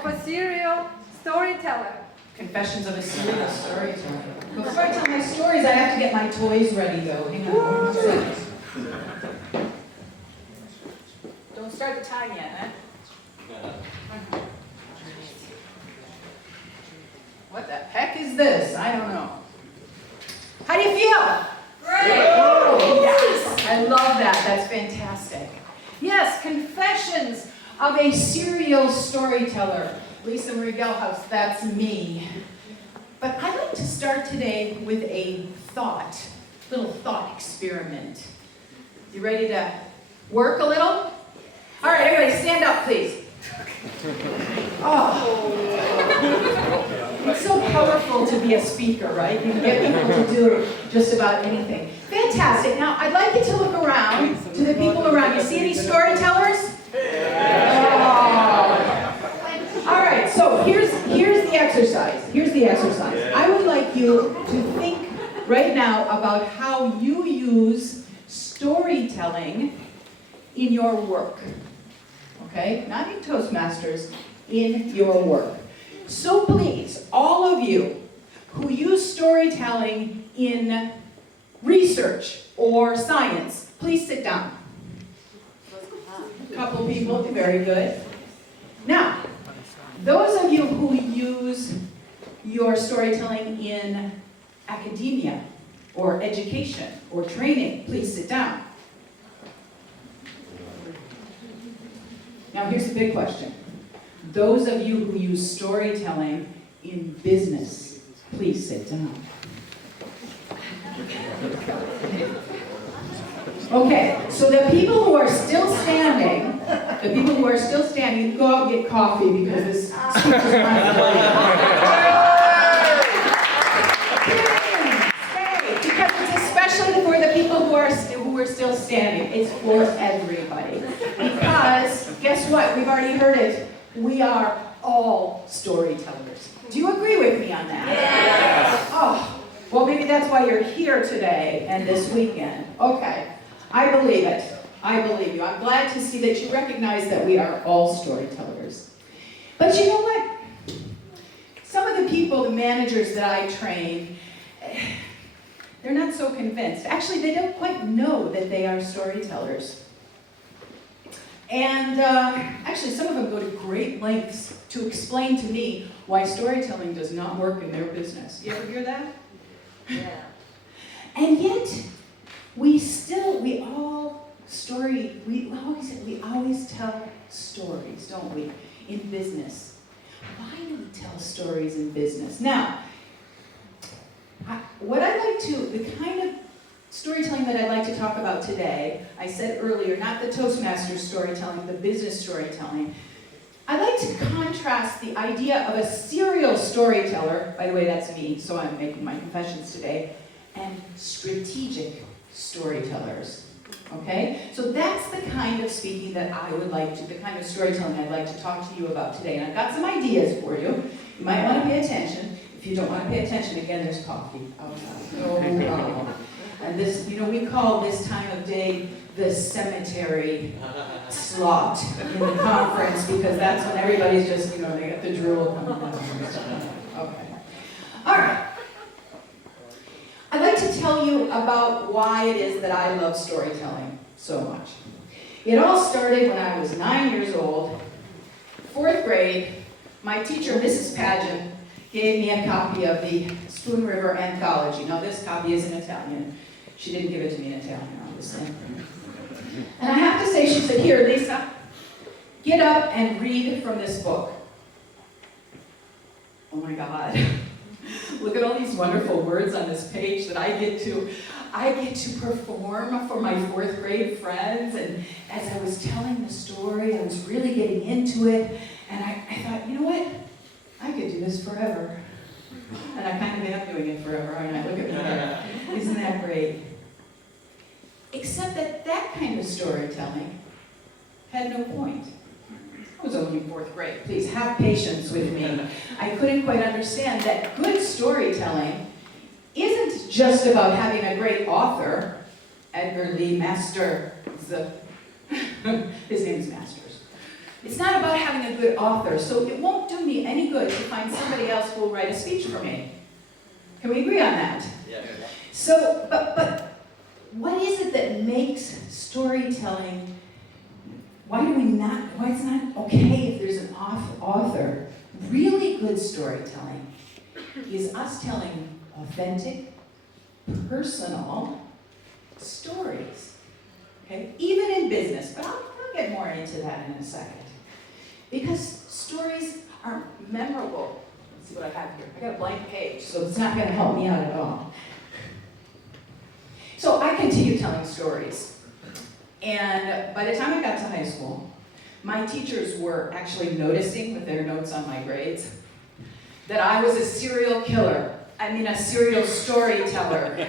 of a serial storyteller. Confessions of a serial storyteller. Before I tell my stories, I have to get my toys ready, though. Hang on one second. Don't start the time yet, huh? What the heck is this? I don't know. How do you feel? Great! Oh, yes! I love that. That's fantastic. Yes, Confessions of a Serial Storyteller. Alessia Marie Gelhaus, that's me. But I'd like to start today with a little thought experiment. You ready to work a little? All right, everybody stand up, please. Oh. It's so powerful to be a speaker, right? You can get people to do just about anything. Fantastic. Now, I'd like you to look around to the people around. You see any storytellers? Oh. All right, so here's the exercise. Here's the exercise. I would like you to think right now about how you use storytelling in your work. Okay? Not in Toastmasters, in your work. So please, all of you who use storytelling in research or science, please sit down. A couple people, very good. Now, those of you who use your storytelling in academia or education or training, please sit down. Now here's the big question. Those of you who use storytelling in business, please sit down. Okay, so the people who are still standing, go out and get coffee because this speech is not for you. Stay, because it's especially for the people who are still standing. It's for everybody. Because guess what? We've already heard it. We are all storytellers. Do you agree with me on that? Yes. Oh, well, maybe that's why you're here today and this weekend. Okay. I believe it. I believe you. I'm glad to see that you recognize that we are all storytellers. But you know what? Some of the people, the managers that I train, they're not so convinced. Actually, they don't quite know that they are storytellers. And actually, some of them go to great lengths to explain to me why storytelling does not work in their business. You ever hear that? Yeah. And yet, we always tell stories, don't we, in business. Why do we tell stories in business? Now, the kind of storytelling that I'd like to talk about today, I said earlier, not the Toastmasters storytelling, the business storytelling. I'd like to contrast the idea of a serial storyteller, by the way, that's me, so I'm making my confessions today, and strategic storytellers. Okay? So that's the kind of speaking that the kind of storytelling I'd like to talk to you about today. And I've got some ideas for you. You might want to pay attention. If you don't want to pay attention, again, there's coffee. And this, we call this time of day the cemetery slot in the conference because that's when everybody's just, they get the drool coming down. Okay. All right. I'd like to tell you about why it is that I love storytelling so much. It all started when I was 9 years old, 4th grade. My teacher, Mrs. Pageant, gave me a copy of the Spoon River Anthology. Now, this copy is in Italian. She didn't give it to me in Italian, obviously. And I have to say, she said, "Here, Lisa, get up and read from this book." Oh my God. Look at all these wonderful words on this page that I get to perform for my 4th grade friends. And as I was telling the story, I was really getting into it. And I thought, you know what? I could do this forever. And I kind of am doing it forever, aren't I? Look at me there. Isn't that great? Except that kind of storytelling had no point. I was only in 4th grade. Please have patience with me. I couldn't quite understand that good storytelling isn't just about having a great author. Edgar Lee Masters. His name is Masters. It's not about having a good author, so it won't do me any good to find somebody else who will write a speech for me. Can we agree on that? Yeah. So, but what is it that makes storytelling, why it's not okay if there's an author? Really good storytelling is us telling authentic, personal stories. Okay? Even in business, but I'll get more into that in a second. Because stories aren't memorable. Let's see what I have here. I got a blank page, so it's not going to help me out at all. So I continued telling stories. And by the time I got to high school, my teachers were actually noticing with their notes on my grades that I was a serial killer. I mean, a serial storyteller.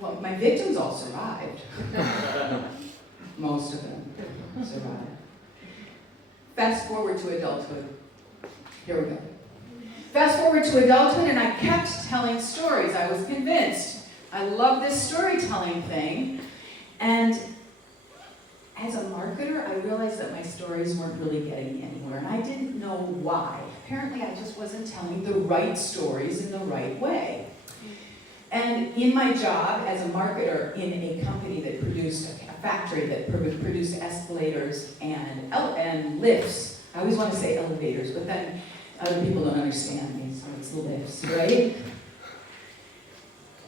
Well, my victims all survived. Most of them survived. Fast forward to adulthood. Here we go. Fast forward to adulthood, and I kept telling stories. I was convinced. I love this storytelling thing. And as a marketer, I realized that my stories weren't really getting anywhere, and I didn't know why. Apparently, I just wasn't telling the right stories in the right way. And in my job as a marketer in a company that produced, a factory that produced escalators and lifts, I always want to say elevators, but then other people don't understand me, so it's lifts, right?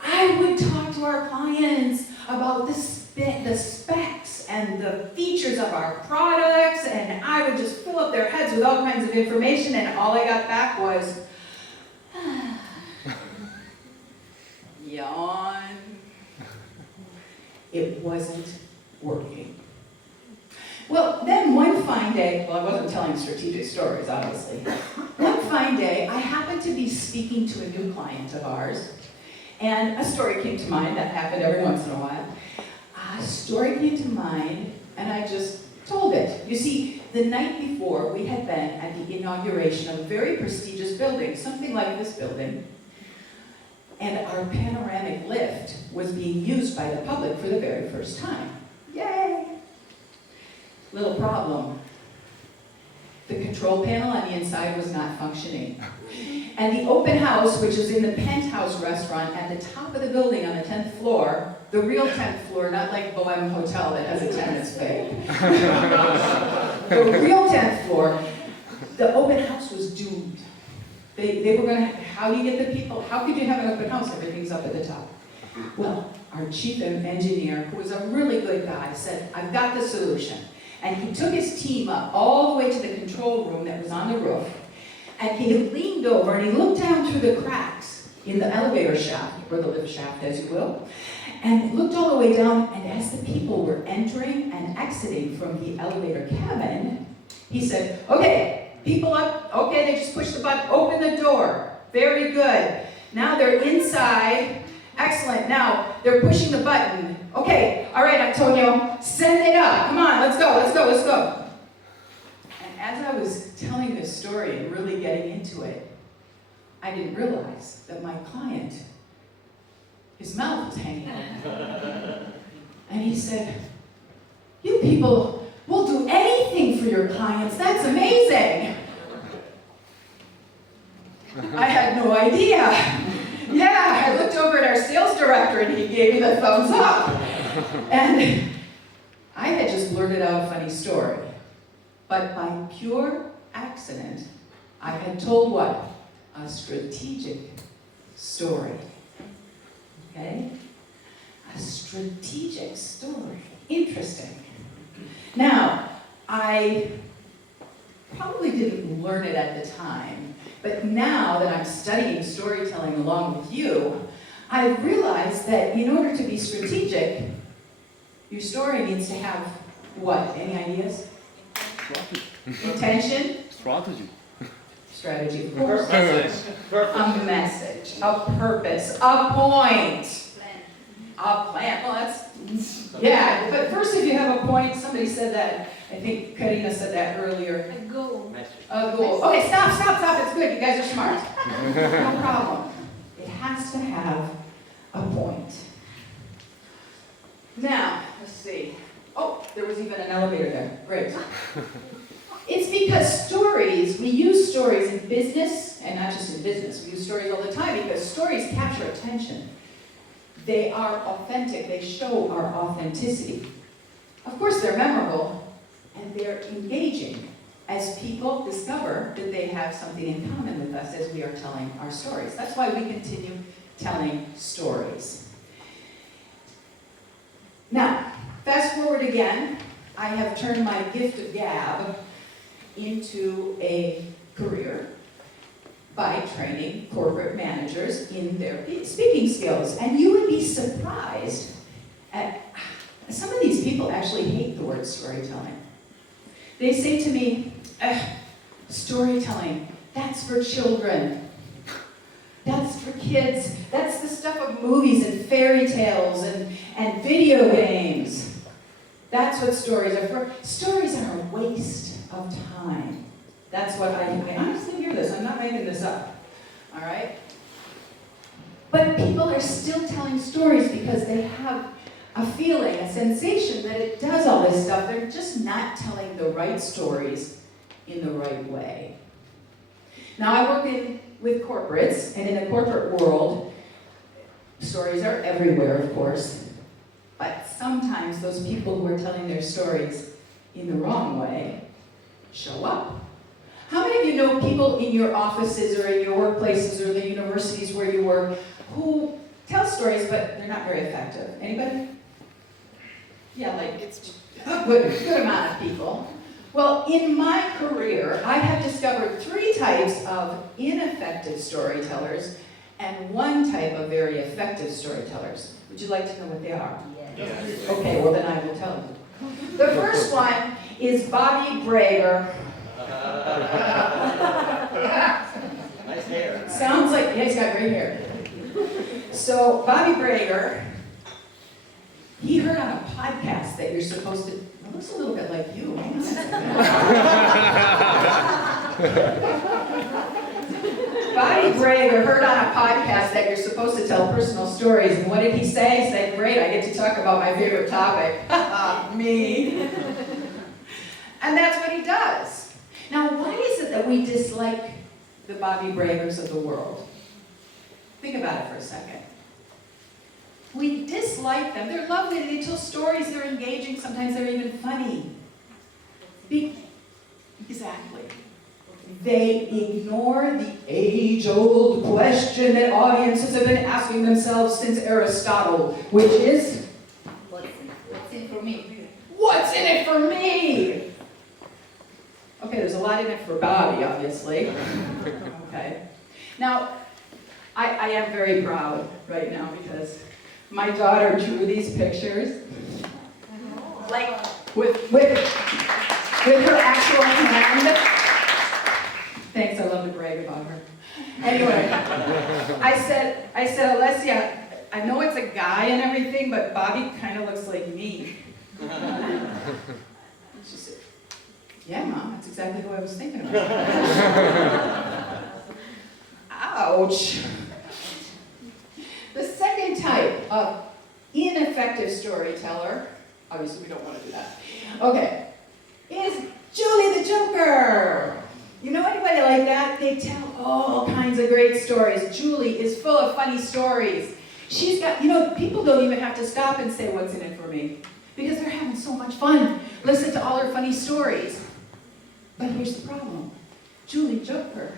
I would talk to our clients about the specs and the features of our products, and I would just fill up their heads with all kinds of information, and all I got back was, yawn. It wasn't working. Well, then one fine day, well, I wasn't telling strategic stories, obviously. One fine day, I happened to be speaking to a new client of ours, and a story came to mind. That happened every once in a while. A story came to mind, and I just told it. You see, the night before, we had been at the inauguration of a very prestigious building, something like this building, and our panoramic lift was being used by the public for the very first time. Yay! Little problem. The control panel on the inside was not functioning. And the open house, which is in the penthouse restaurant at the top of the building on the 10th floor, the real 10th floor, not like Bohem Hotel that has a 10 that's fake. The real 10th floor, the open house was doomed. They were going to, how do you get the people, how could you have an open house? Everything's up at the top. Well, our chief engineer, who was a really good guy, said, I've got the solution. And he took his team up all the way to the control room that was on the roof, and he leaned over and he looked down through the cracks in the elevator shaft, or the lift shaft, as you will, and looked all the way down, and as the people were entering and exiting from the elevator cabin, he said, okay, people up, okay, they just pushed the button, open the door, very good. Now they're inside, excellent, now they're pushing the button. Okay, all right, Antonio, send it up, come on, let's go, let's go, let's go. And as I was telling this story and really getting into it, I didn't realize that my client, his mouth was hanging open. And he said, you people will do anything for your clients, that's amazing. I had no idea. Yeah, I looked over at our sales director and he gave me the thumbs up. And I had just blurted out a funny story. But by pure accident, I had told what? A strategic story. Okay? A strategic story. Interesting. Now, I probably didn't learn it at the time, but now that I'm studying storytelling along with you, I realized that in order to be strategic, your story needs to have what? Any ideas? Intention? Strategy, of course. A message, a purpose, a point. A plan. Well, that's, yeah, but first if you have a point, somebody said that, I think Karina said that earlier. A goal. A goal. Okay, stop, it's good, you guys are smart. No problem. It has to have a point. Now, let's see. Oh, there was even an elevator there. Great. It's because stories, we use stories in business, and not just in business, we use stories all the time because stories capture attention. They are authentic, they show our authenticity. Of course, they're memorable, and they're engaging as people discover that they have something in common with us as we are telling our stories. That's why we continue telling stories. Now, fast forward again, I have turned my gift of gab into a career by training corporate managers in their speaking skills. And you would be surprised at some of these people actually hate the word storytelling. They say to me, storytelling, that's for children. That's for kids. That's the stuff of movies and fairy tales and video games. That's what stories are for. Stories are a waste of time. That's what I honestly hear this. I'm not making this up. All right? But people are still telling stories because they have a feeling, a sensation that it does all this stuff. They're just not telling the right stories in the right way. Now, I work with corporates, and in the corporate world, stories are everywhere, of course. But sometimes those people who are telling their stories in the wrong way show up. How many of you know people in your offices or in your workplaces or the universities where you work who tell stories but they're not very effective? Anybody? Yeah, like it's a good amount of people. Well, in my career, I have discovered 3 types of ineffective storytellers and 1 type of very effective storytellers. Would you like to know what they are? Yes. Okay, well then I will tell you. The first one is Bobby Brager. Nice hair. Sounds like, yeah, he's got great hair. So Bobby Brager, he heard on a podcast that you're supposed to, it looks a little bit like you. Hang on. Bobby Brager heard on a podcast that you're supposed to tell personal stories, and what did he say? He said, great, I get to talk about my favorite topic. Me. And that's what he does. Now, why is it that we dislike the Bobby Bragers of the world? Think about it for a second. We dislike them. They're lovely. They tell stories. They're engaging. Sometimes they're even funny. Exactly. They ignore the age-old question that audiences have been asking themselves since Aristotle, which is, What's in it for me? what's in it for me? Okay, there's a lot in it for Bobby, obviously. Okay. Now, I am very proud right now because my daughter drew these pictures, like with her actual hand. Thanks, I love to brag about her. Anyway, I said, Alessia, I know it's a guy and everything, but Bobby kind of looks like me. And she said, yeah, Mom, that's exactly who I was thinking about. Ouch. The second type of ineffective storyteller, obviously we don't want to do that, okay, is Julie the Joker. You know anybody like that? They tell all kinds of great stories. Julie is full of funny stories. She's got, people don't even have to stop and say, what's in it for me? Because they're having so much fun. Listen to all her funny stories. But here's the problem. Julie Joker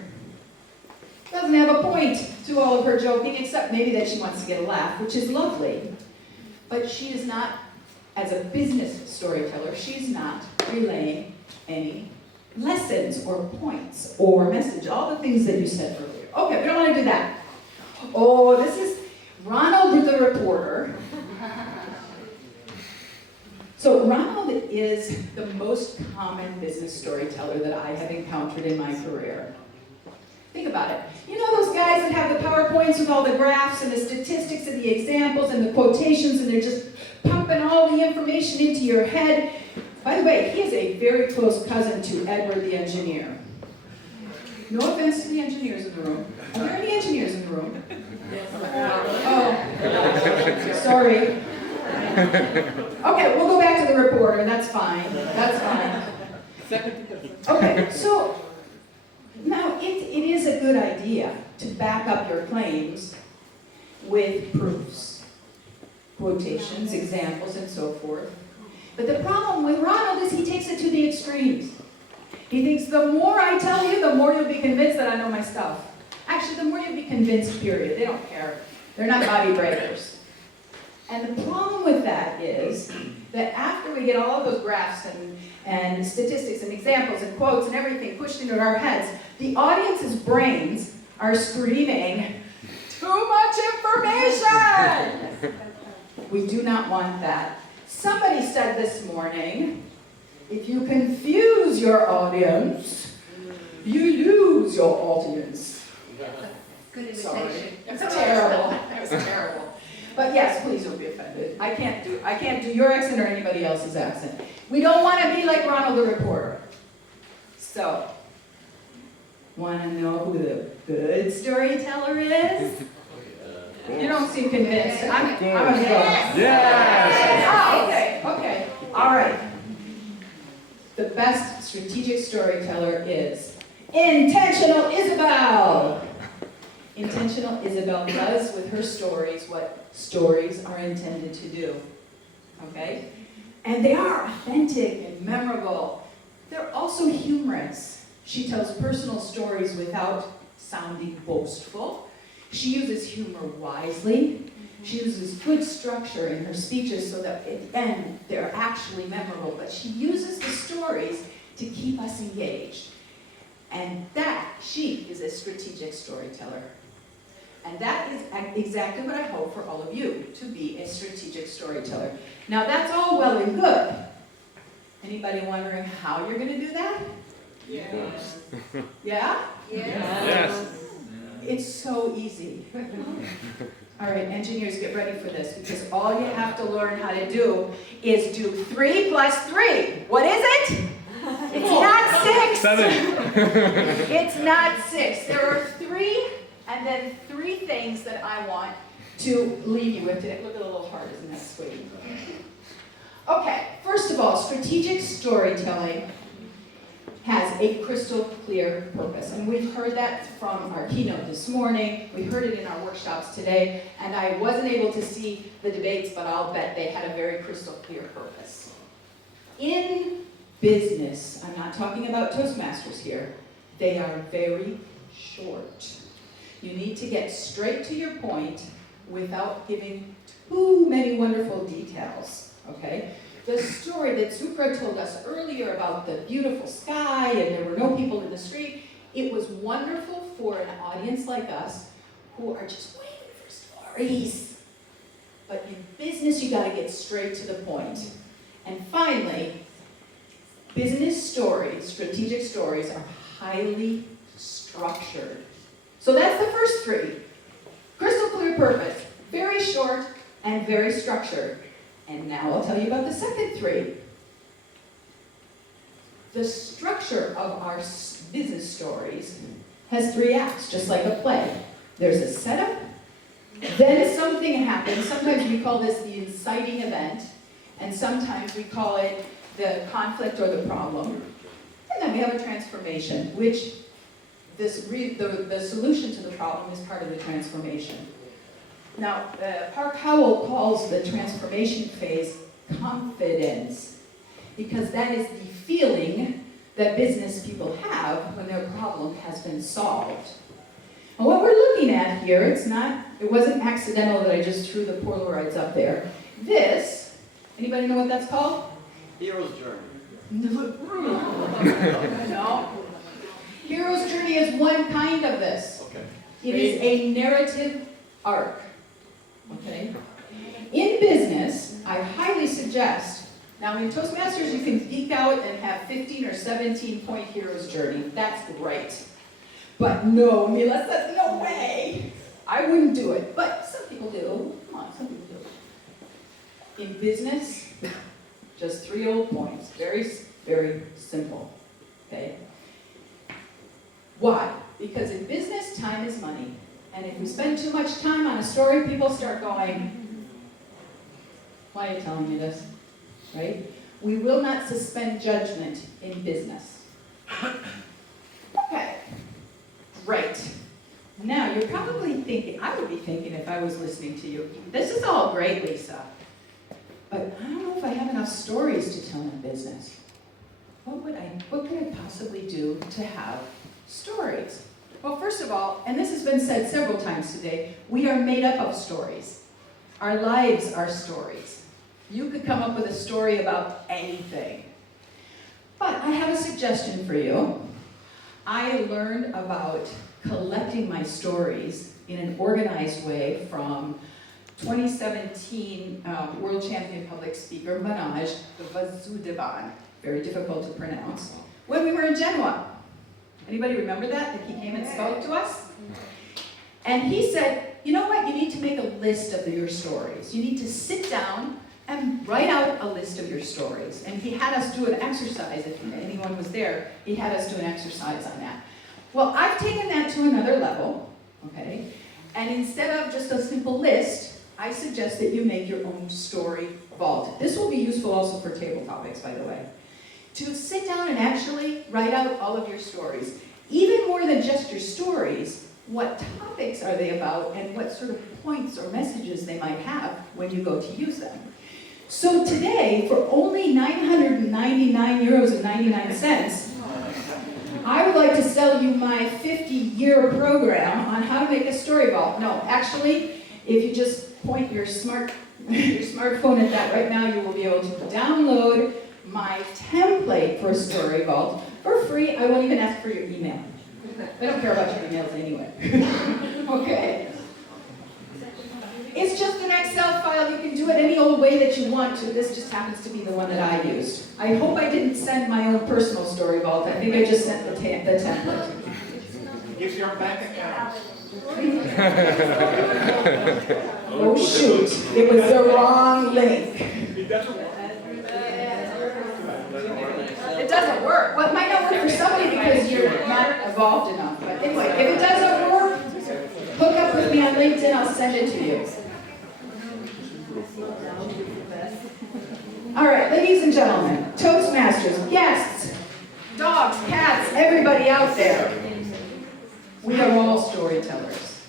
doesn't have a point to all of her joking, except maybe that she wants to get a laugh, which is lovely. But she is not, as a business storyteller, she's not relaying any lessons or points or message, all the things that you said earlier. Okay, we don't want to do that. Oh, this is Ronald the reporter. So Ronald is the most common business storyteller that I have encountered in my career. Think about it. You know those guys that have the PowerPoints with all the graphs and the statistics and the examples and the quotations, and they're just pumping all the information into your head? By the way, he is a very close cousin to Edward the engineer. No offense to the engineers in the room. Are there any engineers in the room? Oh, sorry. Okay, we'll go back to the reporter, that's fine, that's fine. Okay, so now it is a good idea to back up your claims with proofs, quotations, examples, and so forth. But the problem with Ronald is he takes it to the extremes. He thinks the more I tell you, the more you'll be convinced that I know my stuff. Actually, the more you'll be convinced, period. They don't care. They're not body breakers. And the problem with that is that after we get all of those graphs and statistics and examples and quotes and everything pushed into our heads, the audience's brains are screaming, too much information! We do not want that. Somebody said this morning, if you confuse your audience, you lose your audience. Good Sorry. imitation. It's terrible. It was terrible. But yes, please don't be offended. I can't do your accent or anybody else's accent. We don't want to be like Ronald the reporter. So, want to know who the good storyteller is? You don't seem convinced. I'm gonna go. Yes! Oh, okay. All right. The best strategic storyteller is Intentional Isabel. Intentional Isabel does with her stories what stories are intended to do. Okay? And they are authentic and memorable. They're also humorous. She tells personal stories without sounding boastful. She uses humor wisely. She uses good structure in her speeches so that at the end they're actually memorable. But she uses the stories to keep us engaged. And she is a strategic storyteller. And that is exactly what I hope for all of you, to be a strategic storyteller. Now that's all well and good. Anybody wondering how you're going to do that? Yes. Yeah? Yes. It's so easy. All right, engineers, get ready for this, because all you have to learn how to do is do 3 plus 3. What is it? It's not 6. 7. It's not 6. There are 3, and then 3 things that I want to leave you with today. Look at the little heart, isn't that sweet? Okay, first of all, strategic storytelling has a crystal clear purpose. And we've heard that from our keynote this morning. We heard it in our workshops today. And I wasn't able to see the debates, but I'll bet they had a very crystal clear purpose. In business, I'm not talking about Toastmasters here, they are very short. You need to get straight to your point without giving too many wonderful details, okay? The story that Sukra told us earlier about the beautiful sky and there were no people in the street, it was wonderful for an audience like us who are just waiting for stories. But in business, you gotta get straight to the point. And finally, business stories, strategic stories, are highly structured. So that's the first 3. Crystal clear purpose, very short and very structured. And now I'll tell you about the second 3. The structure of our business stories has 3 acts, just like a play. There's a setup, then something happens. Sometimes we call this the inciting event, and sometimes we call it the conflict or the problem. And then we have a transformation, which the solution to the problem is part of the transformation. Now, Park Howell calls the transformation phase confidence, because that is the feeling that business people have when their problem has been solved. And what we're looking at here, it wasn't accidental that I just threw the Polaroids up there. This, anybody know what that's called? Hero's journey. No. Hero's journey is one kind of this. Okay. It is a narrative arc. Okay? In business, I highly suggest, now in Toastmasters you can geek out and have 15 or 17 point hero's journey. That's great. But no, Mila says, no way. I wouldn't do it, but some people do. Come on, some people do. In business, just 3 old points. Very, very simple. Okay? Why? Because in business, time is money. And if we spend too much time on a story, people start going, why are you telling me this? Right? We will not suspend judgment in business. Okay, great. Now, you're probably thinking, I would be thinking if I was listening to you, this is all great, Lisa, but I don't know if I have enough stories to tell in business. What could I possibly do to have stories? Well, first of all, and this has been said several times today, we are made up of stories. Our lives are stories. You could come up with a story about anything. But I have a suggestion for you. I learned about collecting my stories in an organized way from 2017 world champion public speaker Manoj Vasudevan, very difficult to pronounce, when we were in Genoa. Anybody remember that he came and spoke to us? And he said, you know what, you need to make a list of your stories. You need to sit down and write out a list of your stories. And he had us do an exercise, if anyone was there, he had us do an exercise on that. Well, I've taken that to another level, okay? And instead of just a simple list, I suggest that you make your own story vault. This will be useful also for table topics, by the way. To sit down and actually write out all of your stories. Even more than just your stories, what topics are they about and what sort of points or messages they might have when you go to use them. So today, for only €999.99, I would like to sell you my 50-year program on how to make a story vault. No, actually, if you just point your smartphone at that right now, you will be able to download my template for a story vault for free. I won't even ask for your email. I don't care about your emails anyway. Okay. It's just an Excel file. You can do it any old way that you want to. This just happens to be the one that I used. I hope I didn't send my own personal story vault. I think I just sent the template. Give your bank account. Oh shoot, it was the wrong link. It doesn't work. Well, it might not work for somebody because you're not evolved enough. But anyway, if it doesn't work, hook up with me on LinkedIn, I'll send it to you. All right, ladies and gentlemen, Toastmasters, guests, dogs, cats, everybody out there, we are all storytellers.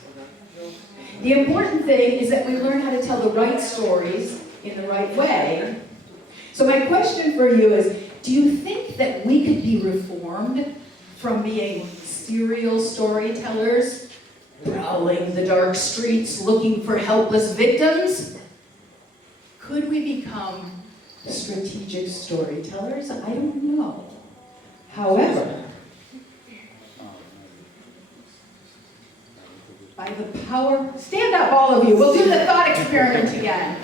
The important thing is that we learn how to tell the right stories in the right way. So my question for you is, do you think that we could be reformed from being serial storytellers, prowling the dark streets looking for helpless victims? Could we become strategic storytellers? I don't know. However, by the power, stand up all of you, we'll do the thought experiment again.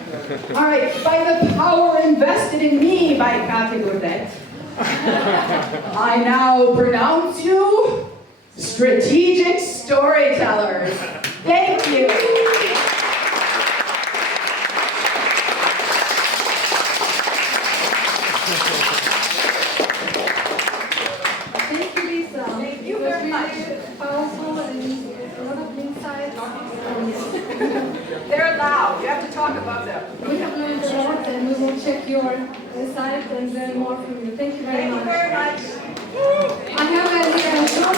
All right, by the power invested in me by Kate Gourdet, I now pronounce you strategic storytellers. Thank you. Thank you, Lisa. Thank you very much. Powerful and a lot of insights. They're loud. You have to talk above them. We have learned a lot and we will check your insight and learn more from you. Thank you very Thank you much. very much. I have a short